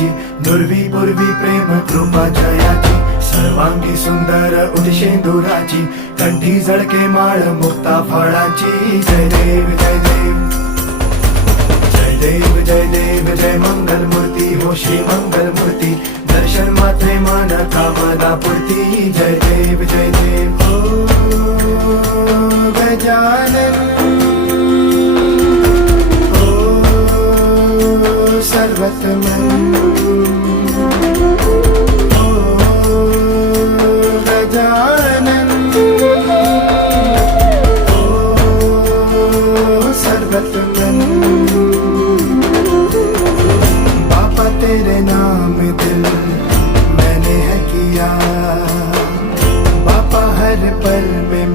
जयाची, दुर्वी पूर्वी प्रेम कृपा जयाची, सर्वांगी सुंदर उदिशेंदुराची, कंठी झळके माळ मुक्ता फळाची. जय देव जय देव जय देव जय देव जय मंगल मूर्ती हो श्री मंगल मूर्ती, दर्शन मात्रे मन कामना पूर्ती. जय देव जय देव हो गजानन हो सर्वतमन.